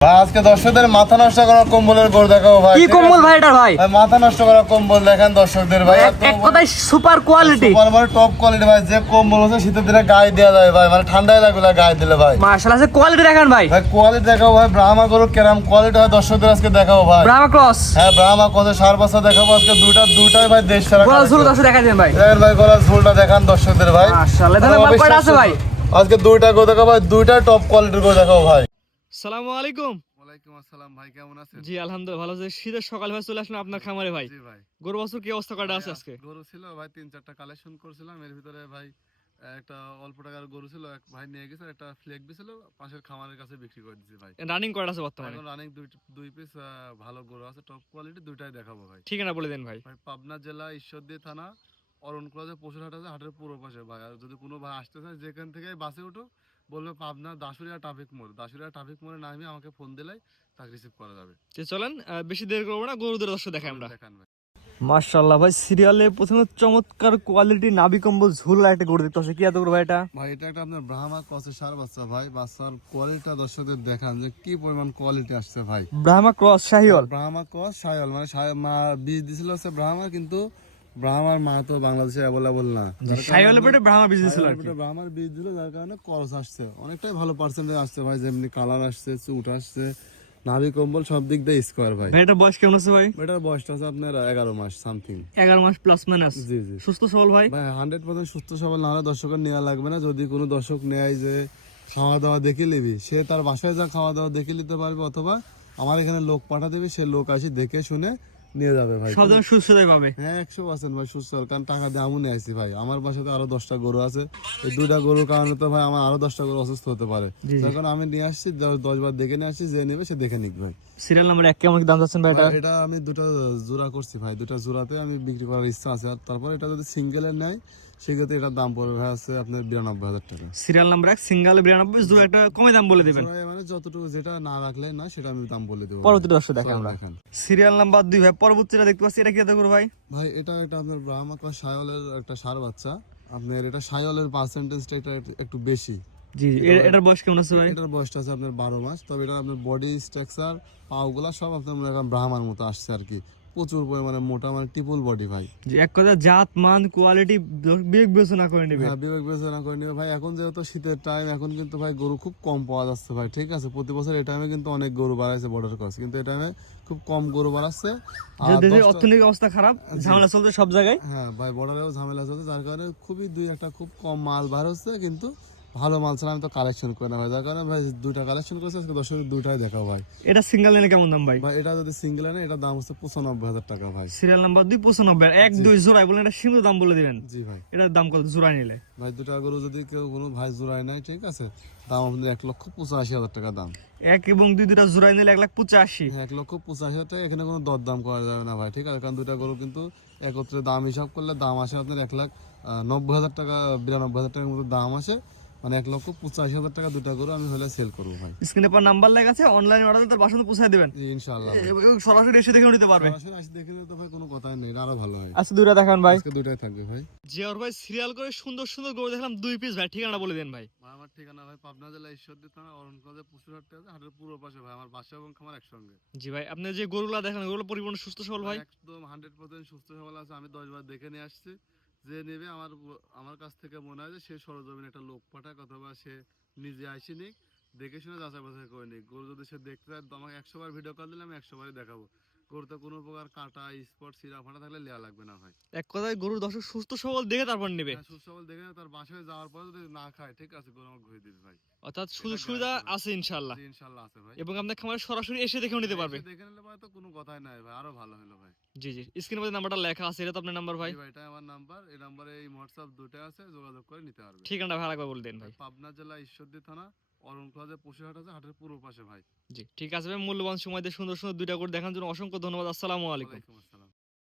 আজকে দর্শকদের মাথা নষ্ট করা কম্বলের গড় দেখাবো ভাই। কি কম্বল ভাই এটা ভাই? মাথা নষ্ট করা কম্বল দেখেন দর্শকদের ভাই। এক কথায় সুপার কোয়ালিটি, সুপার মানে টপ কোয়ালিটি ভাই। যে কম্বল আছে শীতের দিনে গায়ে দেওয়া যায় ভাই, মানে ঠান্ডায় লাগবে না গায়ে দিলে ভাই। মাশাআল্লাহ আছে কোয়ালিটি দেখেন ভাই। ভাই কোয়ালিটি দেখাবো ভাই। ব্রাহ্মা গরুর কেরাম কোয়ালিটি হয় দর্শকদের আজকে দেখাবো ভাই। ব্রাহ্মা ক্রস, হ্যাঁ ব্রাহ্মা ক্রসের সার বাচ্চা দেখাবো আজকে দুটাই ভাই দেশ সেরা। গলা ঝুল আছে দেখা দেন ভাই। দেখেন ভাই গলার ঝুলটা দেখান দর্শকদের ভাই। মাশাআল্লাহ দাদা বাপ কয়টা আছে ভাই? আজকে দুইটা গরু দেখাবো ভাই, দুইটাই টপ কোয়ালিটির গরু দেখাবো ভাই। আসসালামু আলাইকুম। ওয়ালাইকুম আসসালাম ভাই, কেমন আছেন? জি আলহামদুলিল্লাহ ভালো আছি। শীতের সকাল ভাই চলে আসলাম আপনার খামারে ভাই। জি ভাই। গরু বছর কি অবস্থা কয়টা আছে আজকে? গরু ছিল ভাই 3-4টা কালেকশন করছিলাম, এর ভিতরে ভাই একটা অল্প টাকার গরু ছিল, এক ভাই নিয়ে গেছে, একটা ফ্লেক দিছিল, পাশের খামারের কাছে বিক্রি করে দিয়েছি ভাই। রানিং কয়টা আছে বর্তমানে? এখন রানিং দুই পিস ভালো গরু আছে টপ কোয়ালিটি, দুইটাই দেখাবো ভাই। ঠিকানা বলে দেন ভাই। ভাই পাবনা জেলা ঈশ্বরদী থানা অরণকুলাতে পশুরহাট আছে, হাটের পুরো পাশে ভাই। আর যদি কোনো ভাই আসতে চায় যেখান থেকে বাসে উঠো বলবে পাবনা দাসুরিয়া ট্রাফিক মোড়, দাসুরিয়া ট্রাফিক মোড়ে নামে আমাকে ফোন দিলেই তাকে রিসিভ করা যাবে। তো চলেন বেশি দেরি করবো না, গরুদের দর্শক দেখাই আমরা। দেখান ভাই। মাশাআল্লাহ ভাই সিরিয়ালে প্রথমে চমৎকার কোয়ালিটি নাভি কম্বল ঝুল একটা গরু দেখতে পাচ্ছি। কি এত গরু ভাই এটা? ভাই এটা একটা আপনার ব্রাহ্মা ক্রসের সার বাচ্চা ভাই। বাচ্চার কোয়ালিটিটা দর্শকদের দেখান যে কি পরিমাণ কোয়ালিটি আসছে ভাই। ব্রাহ্মা ক্রস শাহিওয়াল, ব্রাহ্মা ক্রস শাহিওয়াল, মানে মা বীজ দিছিল হচ্ছে ব্রাহ্মা, কিন্তু ব্রাহ্মার মা তো বাংলাদেশে অ্যাভেলেবল না। শাহিওয়ালের পেটে ব্রাহ্মা বীজ দিছিল আর কি। ব্রাহ্মার বীজ দিল, যার কারণে ক্রস আসছে, অনেকটাই ভালো পার্সেন্টেজ আসছে ভাই। যেমনি কালার আসছে, চুট আসছে, নাভি কম্বল সব দিক দিয়ে স্কোয়ার ভাই। ভাই এটা বয়স কেমন আছে ভাই? এটার বয়সটা আছে আপনার 11 মাস সামথিং। 11 মাস প্লাস মাইনাস। জি জি। সুস্থ সবল ভাই? ভাই 100% সুস্থ সবল না হলে দর্শকের নেওয়া লাগবে না। যদি কোনো দর্শক নেয় যে খাওয়া দাওয়া দেখে নিবি, সে তার বাসায় যা খাওয়া দাওয়া দেখে নিতে পারবে, অথবা আমার এখানে লোক পাঠা দেবে, সে লোক আসি দেখে শুনে নিয়ে যাবে ভাই। সব ধরনের সুস্থতাই পাবে। হ্যাঁ 100% ভাই সুস্থ, কারণ টাকা দিয়ে আমু নিয়ে আসি ভাই। আমার বাসাতে আরো 10টা গরু আছে, এই দুইটা গরুর কারণে তো ভাই আমার আরো 10টা গরু অসুস্থ হতে পারে। যখন আমি নিয়ে আসছি 10 বার দেখে নিয়ে আসছি, যে নেবে সে দেখে নিক ভাই। সিরিয়াল নাম্বার 1 কেমন কি দাম যাচ্ছেন ভাই এটা? এটা আমি দুটো জোড়া করছি ভাই, দুটো জোড়াতে আমি বিক্রি করার ইচ্ছা আছে। আর তারপর এটা যদি সিঙ্গেলের নেয় সেক্ষেত্রে এটার দাম পড়বে ভাই আছে আপনার 92,000 টাকা। সিরিয়াল নাম্বার 1 সিঙ্গেল 92, জোড়া একটা কমে দাম বলে দিবেন। জোড়ায় মানে যতটুকু, যেটা না রাখলে না সেটা আমি দাম বলে দেবো। পরবর্তী দর্শক দেখেন আমরা। দেখান সিরিয়াল নাম্বার 2 ভাই, পরবর্তীটা দেখতে পাচ্ছি। এটা কি এত করে ভাই? ভাই এটা একটা আপনার ব্রাহ্মা ক্রস শাহিওয়ালের একটা ষাঁড় বাচ্চা। আপনার এটা শাহিওয়ালের পার্সেন্টেজটা এটা একটু বেশি। জি জি। এটার বয়স কেমন আছে ভাই? এটার বয়সটা আছে আপনার 12 মাস। তবে এটা আপনার বডি স্ট্রাকচার, পাওগুলা সব আপনার মনে করেন ব্রাহ্মার মতো আসছে আর কি। প্রচুর পরিমাণে মোটা, মানে ট্রিপল বডি ভাই। জি, এক কথা জাত মান কোয়ালিটি বিবেক বিবেচনা করে নেবে। হ্যাঁ বিবেক বিবেচনা করে নিবে ভাই। এখন যেহেতু শীতের টাইম, এখন কিন্তু ভাই গরু খুব কম পাওয়া যাচ্ছে ভাই। ঠিক আছে, প্রতি বছর এই টাইমে কিন্তু অনেক গরু বাড়াইছে বর্ডার ক্রস, কিন্তু এই টাইমে খুব কম গরু বাড়াচ্ছে। আর দেশের অর্থনৈতিক অবস্থা খারাপ, ঝামেলা চলছে সব জায়গায়। হ্যাঁ ভাই বর্ডারেও ঝামেলা চলছে, যার কারণে খুবই দুই একটা খুব কম মাল বার হচ্ছে, কিন্তু ভালো মাল ছাড়া আমি তো কালেকশন করি না ভাই। যার কারণে ভাই দুইটা কালেকশন করেছে, আজকে দর্শকের দুইটাই দেখাও ভাই। এটা সিঙ্গেল নিলে কেমন দাম ভাই? ভাই এটা যদি সিঙ্গেল আনে এটার দাম হচ্ছে 95,000 টাকা ভাই। সিরিয়াল নাম্বার 2 95, 1 2 জোড়ায় বলেন, এটা সীমিত দাম বলে দিবেন। জি ভাই। এটার দাম কত জোড়ায় নিলে? ভাই দুটা গরু যদি কেউ কোনো ভাই জোড়ায় নাই, ঠিক আছে, দাম আপনাদের 1,85,000 টাকা দাম। 1 এবং 2 দুটা জোড়ায় নিলে 1,85,000। হ্যাঁ 1,85,000 টাকা। এখানে কোনো দরদাম করা যাবে না ভাই, ঠিক আছে, কারণ দুটা গরু কিন্তু একত্রে দাম হিসাব করলে দাম আসে আপনার 1,90,000 টাকা, 92,000 টাকার মতো দাম আসে। মানে 1,85,000 টাকা দুটা গরু আমি হলে সেল করবো ভাই। স্ক্রিনে পর নাম্বার লেখা আছে, অনলাইন অর্ডার দিলে তার বাসাতে পৌঁছে দিবেন ইনশাআল্লাহ। এবং সরাসরি এসে দেখে নিতে পারবে। সরাসরি আসি দেখে নিলে তো ভাই কোনো কথাই নেই, আরো ভালো হয়। আচ্ছা দুইটা দেখান ভাই। আজকে দুইটাই থাকবে ভাই। জিয়ার ভাই সিরিয়াল করে সুন্দর সুন্দর গরু দেখলাম 2 পিস ভাই, ঠিকানা বলে দেন ভাই। আমার ঠিকানা ভাই পাবনা জেলা ঈশ্বরদী থানা অরণকুলাতে পশুরহাটে আছে, হাটের পুরো পাশে ভাই। আমার বাসা এবং খামার একসঙ্গে। জি ভাই, আপনি যে গরুগুলা দেখেন গরুগুলো পরিপূর্ণ সুস্থ সবল ভাই? একদম 100% সুস্থ সবল আছে। আমি 10 বার দেখে নিয়ে আসছি। যে নেবে আমার কাছ থেকে মনে হয় যে সে সরজমিন একটা লোক পাঠাক, অথবা সে নিজে আসেনি, দেখে শুনে যাচাই বাছাই করে নিক। গরু যদি সে দেখতে চায় তো আমাকে 100 বার ভিডিও কল দিলে আমি 100 বারই দেখাবো। গরুতে কোনো প্রকার কাটা স্পট সিরা ফাটা থাকলে লেয়া লাগবে না ভাই। এক কথায় গরুর দর্শক সুস্থ সবল দেখে তারপর নেবে। হ্যাঁ, সুস্থ সবল দেখে তার বাসায় যাওয়ার পরে যদি না খায়, ঠিক আছে, গরু আমাকে ঘুরে দিবে ভাই। অর্থাৎ সুযোগ সুবিধা আছে ইনশাআল্লাহ। জি, ইনশাআল্লাহ আছে ভাই। এবং আপনার খামারে সরাসরি এসে দেখেও নিতে পারবে। এসে দেখে নিলে ভাই তো কোনো কথাই নাই ভাই, আরো ভালো হলো ভাই। জি জি, স্ক্রিনে মধ্যে নাম্বারটা লেখা আছে, এটা তো আপনার নাম্বার ভাই? জি ভাই, এটা আমার নাম্বার। এই নাম্বারে এই হোয়াটসঅ্যাপ দুটো আছে, যোগাযোগ করে নিতে পারবে। ঠিকানাটা ভালো একবার বলে দেন ভাই। পাবনা জেলা ঈশ্বরদী থানা অরণকুলাতে পশুরহাট আছে, হাটের পুরো পাশে ভাই। জি ঠিক আছে ভাই, মূল্যবান সময় দিয়ে সুন্দর সুন্দর দুইটা করে দেখার জন্য অসংখ্য ধন্যবাদ। আসসালামু আলাইকুম। ওয়ালাইকুম আসসালাম।